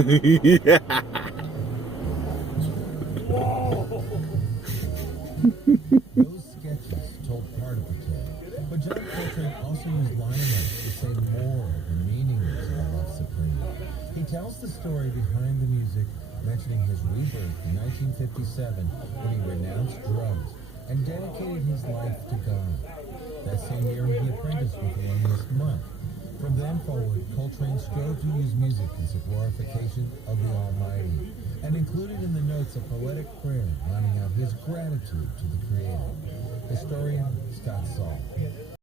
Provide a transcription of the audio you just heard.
Those sketches told part of the tale, but John Coltrane also used liner notes to say more of the meanings of Love Supreme. He tells the story behind the music, mentioning his rebirth in 1957 when he renounced drugs and dedicated his life to God. That same year, he apprenticed with the Loneliest Monk. From then forward, Coltrane strove to use music as a glorification of the Almighty, and included in the notes a poetic prayer lining out his gratitude to the Creator. Historian Scott Saul.